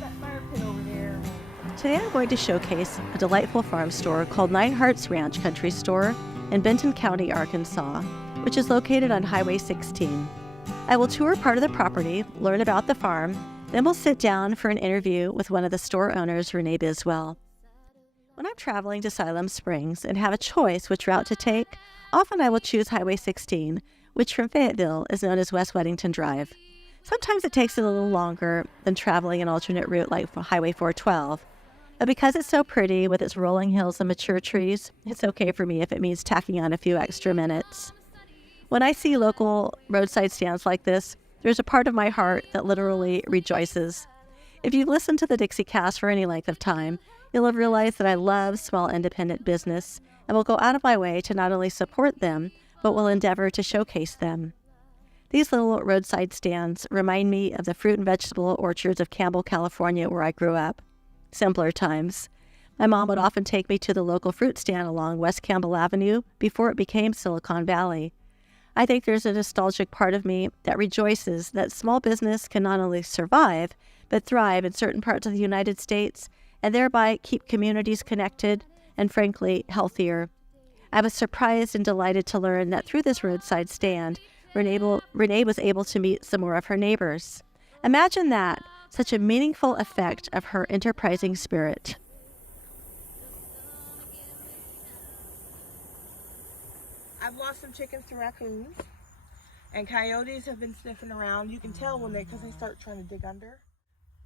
that fire pit over there. Today I'm going to showcase a delightful farm store called Nine Hearts Ranch Country Store in Benton County, Arkansas, which is located on Highway 16. I will tour part of the property, learn about the farm, then we'll sit down for an interview with one of the store owners, Renee Biswell. When I'm traveling to Siloam Springs and have a choice which route to take, often I will choose Highway 16, which from Fayetteville is known as West Weddington Drive. Sometimes it takes a little longer than traveling an alternate route like Highway 412. But because it's so pretty with its rolling hills and mature trees, it's okay for me if it means tacking on a few extra minutes. When I see local roadside stands like this, there's a part of my heart that literally rejoices. If you've listened to the Dixiecast for any length of time, you'll have realized that I love small independent business and will go out of my way to not only support them, but will endeavor to showcase them. These little roadside stands remind me of the fruit and vegetable orchards of Campbell, California, where I grew up. Simpler times. My mom would often take me to the local fruit stand along West Campbell Avenue before it became Silicon Valley. I think there's a nostalgic part of me that rejoices that small business can not only survive, but thrive in certain parts of the United States and thereby keep communities connected and, frankly, healthier. I was surprised and delighted to learn that through this roadside stand, Renee was able to meet some more of her neighbors. Imagine that, such a meaningful effect of her enterprising spirit. I've lost some chickens to raccoons, and coyotes have been sniffing around. You can tell because they start trying to dig under.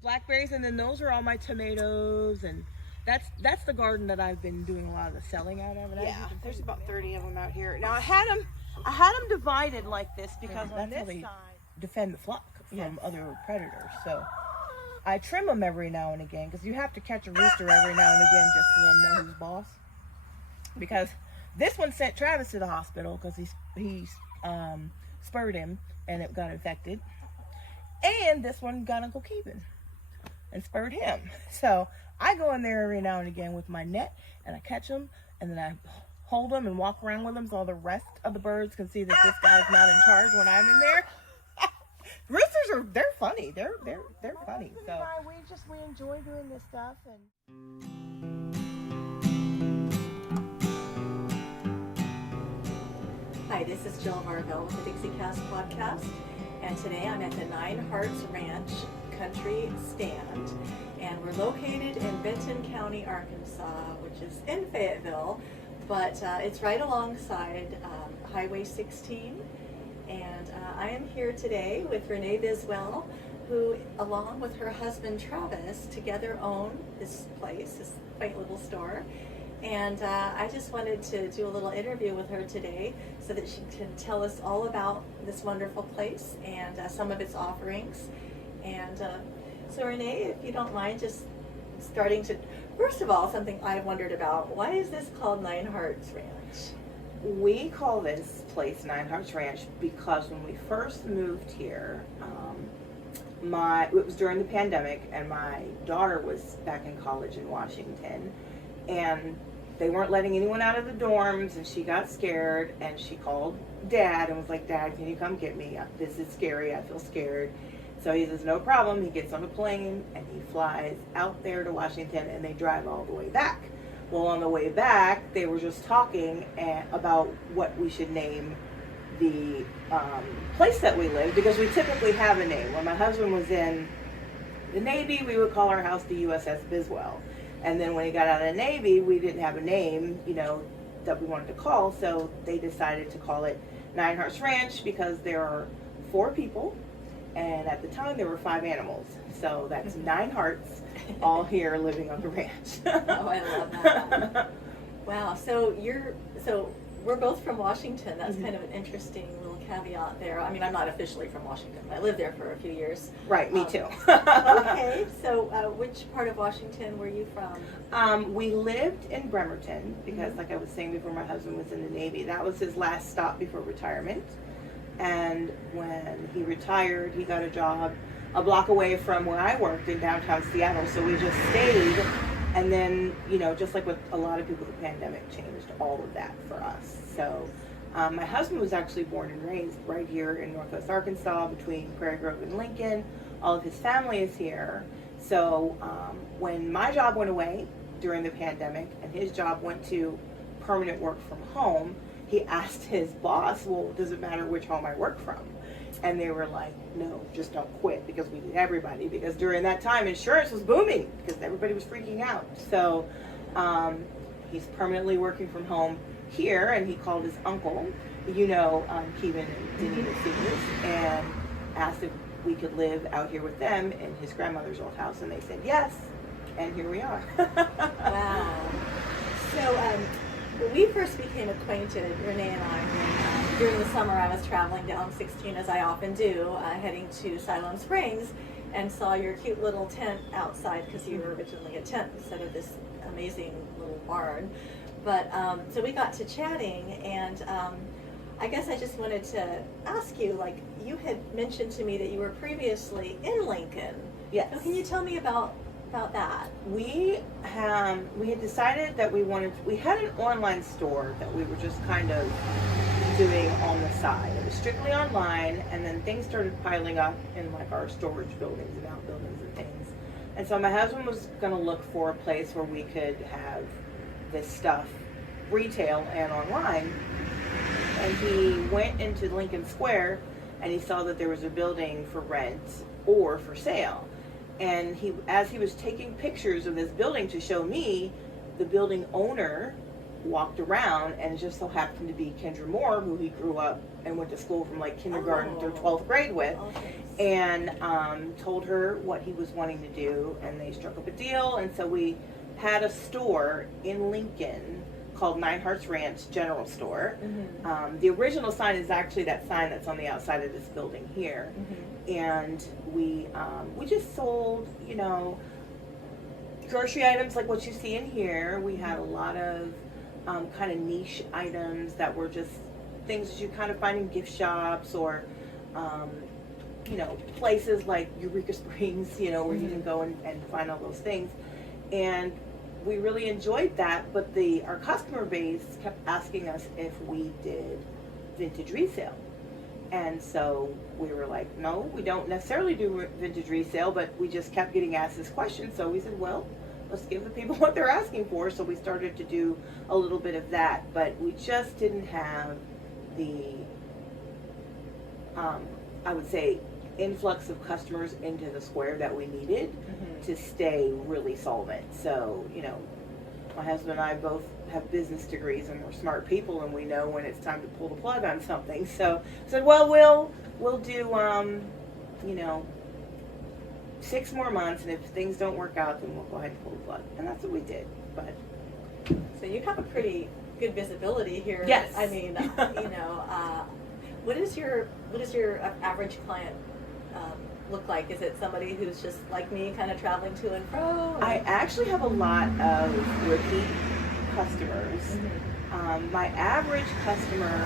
Blackberries, and then those are all my tomatoes, and that's the garden that I've been doing a lot of the selling out of. And yeah, there's about 30 of them out here. Now I had them divided like this because on this side defend the flock from other predators. So I trim them every now and again because you have to catch a rooster every now and again just to let them know who's boss. Because this one sent Travis to the hospital because he spurred him and it got infected, and this one got Uncle Keevan and spurred him. So I go in there every now and again with my net and I catch them, and then I hold them and walk around with them so the rest of the birds can see that this guy's not in charge when I'm in there. Roosters they're funny. They're funny. So we enjoy doing this stuff. And Hi, this is Jill Marvell with the Dixiecast podcast, and today I'm at the Nine Hearts Ranch Country Stand, and we're located in Benton County, Arkansas, which is in Fayetteville, but it's right alongside Highway 16. And I am here today with Renee Biswell, who, along with her husband Travis, together own this place, this quaint little store. And I just wanted to do a little interview with her today so that she can tell us all about this wonderful place and some of its offerings. And so Renee, if you don't mind just starting to, first of all, something I wondered about, why is this called Nine Hearts Ranch? we call this place Nine Hearts Ranch because when we first moved here, it was during the pandemic, and my daughter was back in college in Washington, and they weren't letting anyone out of the dorms, and she got scared, and she called Dad and was like, "Dad, can you come get me? This is scary. I feel scared." So he says, "No problem." He gets on a plane and he flies out there to Washington, and they drive all the way back. Well, on the way back, they were just talking about what we should name the place that we live, because we typically have a name. When my husband was in the Navy, we would call our house the USS Biswell. And then when he got out of the Navy, we didn't have a name, that we wanted to call. So they decided to call it Nine Hearts Ranch because there are 4 people. And at the time, there were 5 animals. So that's 9 hearts all here living on the ranch. Oh, I love that. Wow. So we're both from Washington. That's kind of an interesting little caveat there. I mean, I'm not officially from Washington. I lived there for a few years. Right, me too. Okay. So which part of Washington were you from? We lived in Bremerton because, like I was saying before, my husband was in the Navy. That was his last stop before retirement. And when he retired, he got a job a block away from where I worked in downtown Seattle. So we just stayed. And then, just like with a lot of people, the pandemic changed all of that for us. So my husband was actually born and raised right here in Northwest Arkansas between Prairie Grove and Lincoln. all of his family is here. So when my job went away during the pandemic and his job went to permanent work from home, he asked his boss, well, does it matter which home I work from? And they were like, no, just don't quit, because we need everybody. Because during that time, insurance was booming because everybody was freaking out. So he's permanently working from home here, and he called his uncle, Kevin and Denita Seegers, and asked if we could live out here with them in his grandmother's old house, and they said yes, and here we are. Wow. So when we first became acquainted, Renee and I, when, during the summer I was traveling down 16, as I often do, heading to Siloam Springs, and saw your cute little tent outside, because you were originally a tent instead of this amazing little barn. But so we got to chatting, and I guess I just wanted to ask you, like, you had mentioned to me that you were previously in Lincoln. Yes. So can you tell me about that? We had decided that we had an online store that we were just kind of doing on the side. It was strictly online, and then things started piling up in like our storage buildings and outbuildings and things. And so my husband was going to look for a place where we could have this stuff retail and online. And he went into Lincoln Square, and he saw that there was a building for rent or for sale. And as he was taking pictures of this building to show me, the building owner walked around, and it just so happened to be Kendra Moore, who he grew up and went to school from like kindergarten through 12th grade with, and told her what he was wanting to do, and they struck up a deal. And so we had a store in Lincoln called Nine Hearts Ranch General Store. Mm-hmm. The original sign is actually that sign that's on the outside of this building here. Mm-hmm. And we just sold, grocery items like what you see in here. We had a lot of kind of niche items that were just things that you kind of find in gift shops or, places like Eureka Springs, where mm-hmm. you can go and find all those things. And we really enjoyed that, but our customer base kept asking us if we did vintage resale. And so we were like, no, we don't necessarily do vintage resale, but we just kept getting asked this question. So we said, well, let's give the people what they're asking for. So we started to do a little bit of that, but we just didn't have the, I would say, influx of customers into the square that we needed mm-hmm. to stay really solvent. So, my husband and I both have business degrees, and we're smart people, and we know when it's time to pull the plug on something. So I said, well, we'll do 6 more months, and if things don't work out, then we'll go ahead and pull the plug. And that's what we did. But so you have a pretty good visibility here. Yes. I mean, what is your average client look like? Is it somebody who's just like me, kind of traveling to and fro? I actually have a lot of repeat customers. Mm-hmm. My average customer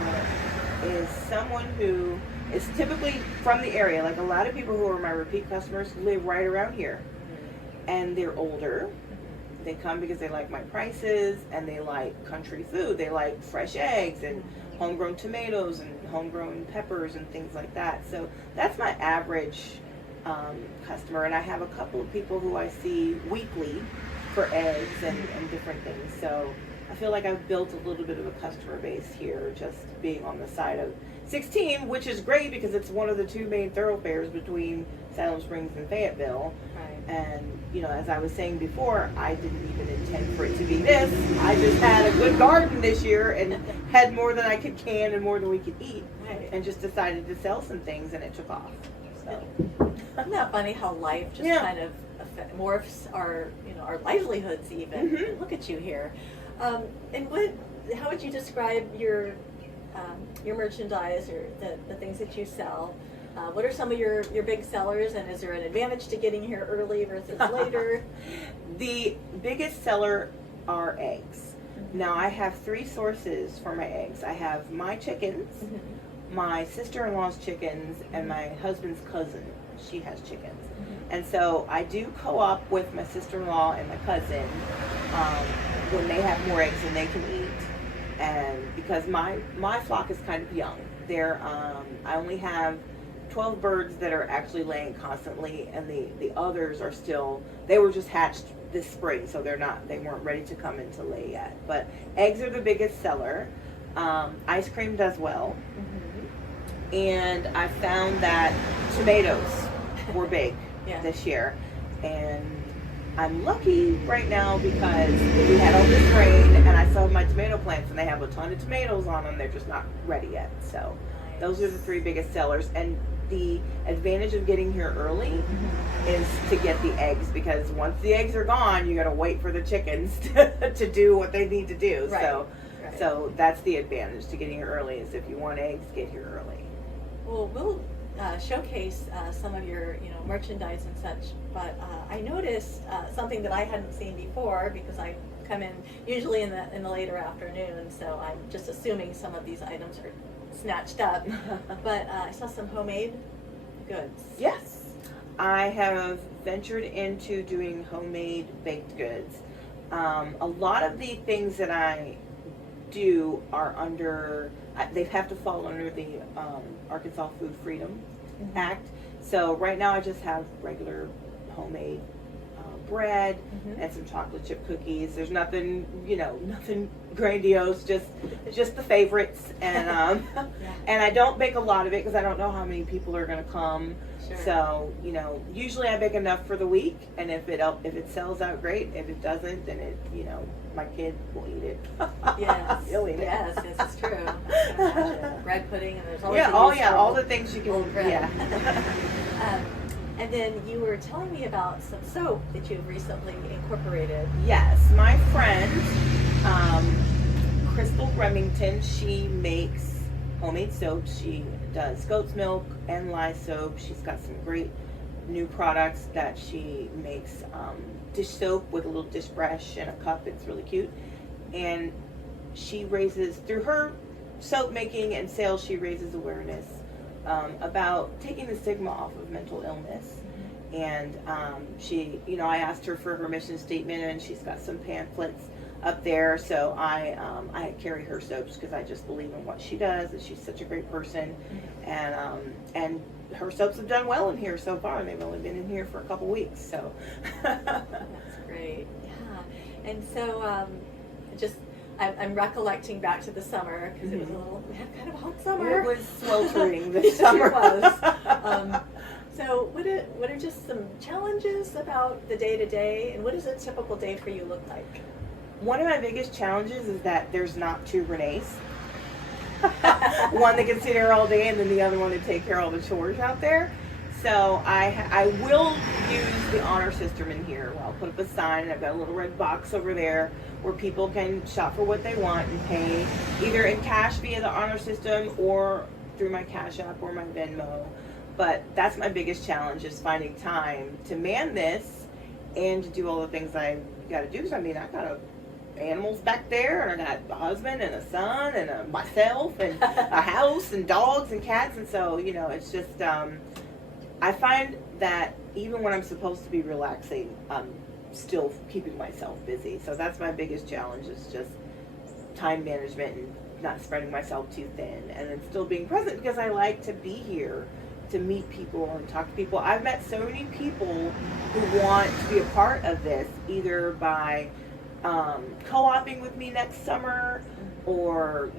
is someone who is typically from the area. Like a lot of people who are my repeat customers live right around here, mm-hmm. and they're older. Mm-hmm. They come because they like my prices, and they like country food. They like fresh eggs and mm-hmm. homegrown tomatoes and homegrown peppers and things like that. So that's my average customer. And I have a couple of people who I see weekly for eggs and different things. So I feel like I've built a little bit of a customer base here, just being on the side of 16, which is great because it's one of the 2 main thoroughfares between Siloam Springs and Fayetteville. Right. And, as I was saying before, I didn't even intend for it to be this. I just had a good garden this year and had more than I could can and more than we could eat. Right. And just decided to sell some things, and it took off. So. Isn't that funny how life just kind of morphs our livelihoods even? Mm-hmm. Look at you here. And how would you describe your merchandise or the things that you sell? What are some of your big sellers, and is there an advantage to getting here early versus later? The biggest seller are eggs. Mm-hmm. Now I have 3 sources for my eggs. I have my chickens, mm-hmm. my sister-in-law's chickens, and my husband's cousin. She has chickens. Mm-hmm. And so I do co-op with my sister-in-law and my cousin when they have more eggs than they can eat. And because my flock is kind of young. I only have 12 birds that are actually laying constantly, and the others are still, they were just hatched this spring, so they weren't ready to come into lay yet. But eggs are the biggest seller. Ice cream does well. Mm-hmm. And I found that tomatoes were big Yeah. this year. And I'm lucky right now because we had all this rain, and I still have my tomato plants, and they have a ton of tomatoes on them. They're just not ready yet. So those are the 3 biggest sellers. And the advantage of getting here early is to get the eggs, because once the eggs are gone, you got to wait for the chickens to do what they need to do. Right. So that's the advantage to getting here early, is if you want eggs, get here early. Well, we'll showcase some of your, merchandise and such. But I noticed something that I hadn't seen before, because I come in usually in the later afternoon. So I'm just assuming some of these items are snatched up. But I saw some homemade goods. Yes, I have ventured into doing homemade baked goods. A lot of the things that I do are they have to fall under the Arkansas Food Freedom Act. So right now I just have regular homemade bread and some chocolate chip cookies. There's nothing, nothing grandiose, just the favorites. And and I don't bake a lot of it because I don't know how many people are going to come. Sure. So, usually I bake enough for the week, and if it sells out, great. If it doesn't, then my kid will eat it. Yes. He'll eat it. Yes, it's true. I can imagine. Bread pudding, and there's always all the things you can. old bread. Yeah. And then you were telling me about some soap that you've recently incorporated. Yes, my friend, Crystal Remington, she makes homemade soaps. She does goat's milk and lye soap. She's got some great new products that she makes. Dish soap with a little dish brush and a cup. It's really cute. And she raises, through her soap making and sales, she raises awareness about taking the stigma off of mental illness. And she, I asked her for her mission statement, and she's got some pamphlets up there. So I carry her soaps because I just believe in what she does, and she's such a great person. And her soaps have done well in here so far, and they've only been in here for a couple weeks. So that's great. Yeah. And so I'm recollecting back to the summer, because it was we had kind of a hot summer. It was sweltering this summer. It was. So what are just some challenges about the day-to-day, and what does a typical day for you look like? One of my biggest challenges is that there's not 2 Renees. One that can sit here all day, and then the other one to take care of all the chores out there. So I will use the honor system in here. Well, I'll put up a sign, and I've got a little red box over there where people can shop for what they want and pay either in cash via the honor system or through my Cash App or my Venmo. But that's my biggest challenge, is finding time to man this and to do all the things I got to do. So, I got animals back there, and I got a husband and a son and myself and a house and dogs and cats. And so, it's just, I find that even when I'm supposed to be relaxing, I'm still keeping myself busy. So that's my biggest challenge, is just time management and not spreading myself too thin, and then still being present, because I like to be here to meet people and talk to people. I've met so many people who want to be a part of this, either by co-oping with me next summer, or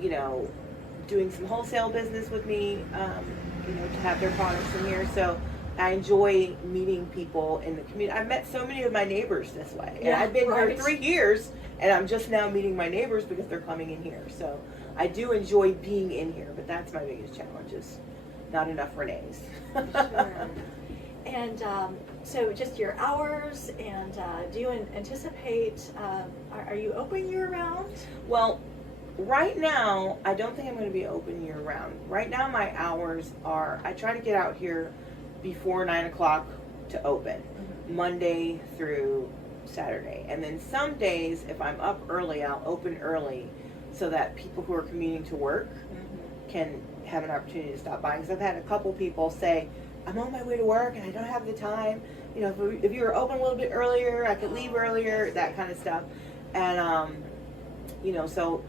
doing some wholesale business with me, to have their products in here. So I enjoy meeting people in the community. I've met so many of my neighbors this way, and I've been here 3 years, and I'm just now meeting my neighbors because they're coming in here. So I do enjoy being in here, but that's my biggest challenge, is not enough Renees. Sure. And so just your hours, and do you anticipate, are you open year-round? Well, right now, I don't think I'm going to be open year-round. Right now, my hours are, I try to get out here before 9 o'clock to open, Monday through Saturday. And then some days, if I'm up early, I'll open early so that people who are commuting to work can have an opportunity to stop by. Because I've had a couple people say, I'm on my way to work and I don't have the time. If you were open a little bit earlier, I could leave earlier, that kind of stuff. And, so,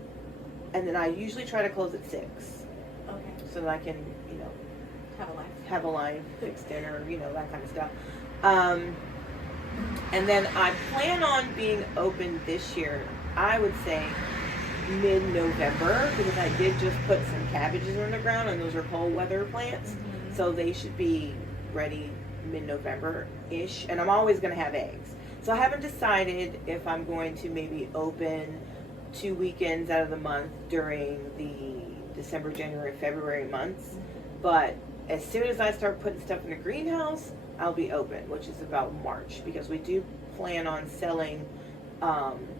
and then I usually try to close at 6. Okay. So that I can, Have a life. have a line fixed in, or that kind of stuff. And then I plan on being open this year, I would say mid-November, because I did just put some cabbages on the ground, and those are cold weather plants, so they should be ready mid-November-ish. And I'm always going to have eggs. So I haven't decided if I'm going to maybe open 2 weekends out of the month during the December, January, February months. But as soon as I start putting stuff in the greenhouse, I'll be open, which is about March, because we do plan on selling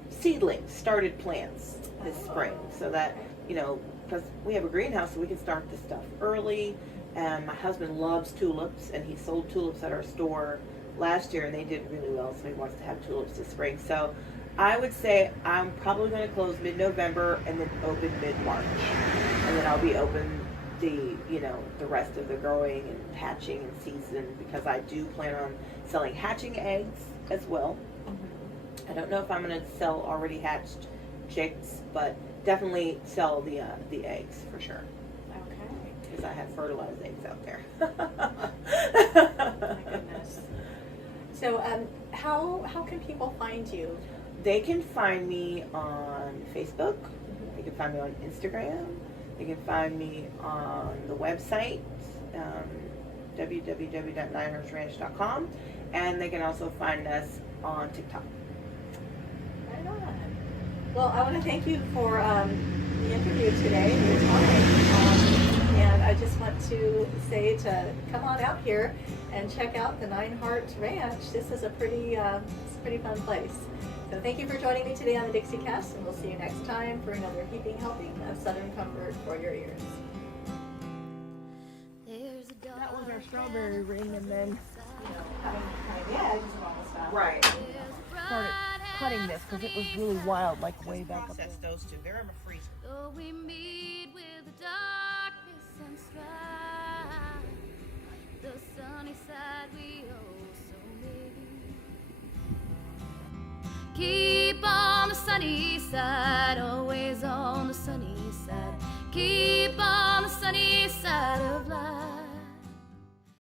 seedlings, started plants this spring, so that, because we have a greenhouse, so we can start this stuff early. And my husband loves tulips, and he sold tulips at our store last year, and they did really well, so he wants to have tulips this spring. So I would say I'm probably going to close mid-November and then open mid-March, and then I'll be open the rest of the growing and hatching and season, because I do plan on selling hatching eggs as well. I don't know if I'm going to sell already hatched chicks, but definitely sell the eggs for sure. Okay. Because I have fertilized eggs out there. My goodness. So, how can people find you? They can find me on Facebook. They can find me on Instagram. They can find me on the website, www.nineheartsranch.com, and they can also find us on TikTok. Right on. Well, I want to thank you for the interview today and your time. And I just want to say to come on out here and check out the Nine Hearts Ranch. This is a pretty fun place. So thank you for joining me today on the Dixiecast, and we'll see you next time for another heaping helping of Southern comfort for your ears. That was our strawberry ring, and then Having the eggs and all this stuff. Right. started cutting this because it was really wild, like way back up there. Process those two. They're in a freezer. Though we meet with the darkness and strife, the sunny side we oh so need. Keep on the sunny side. Oh.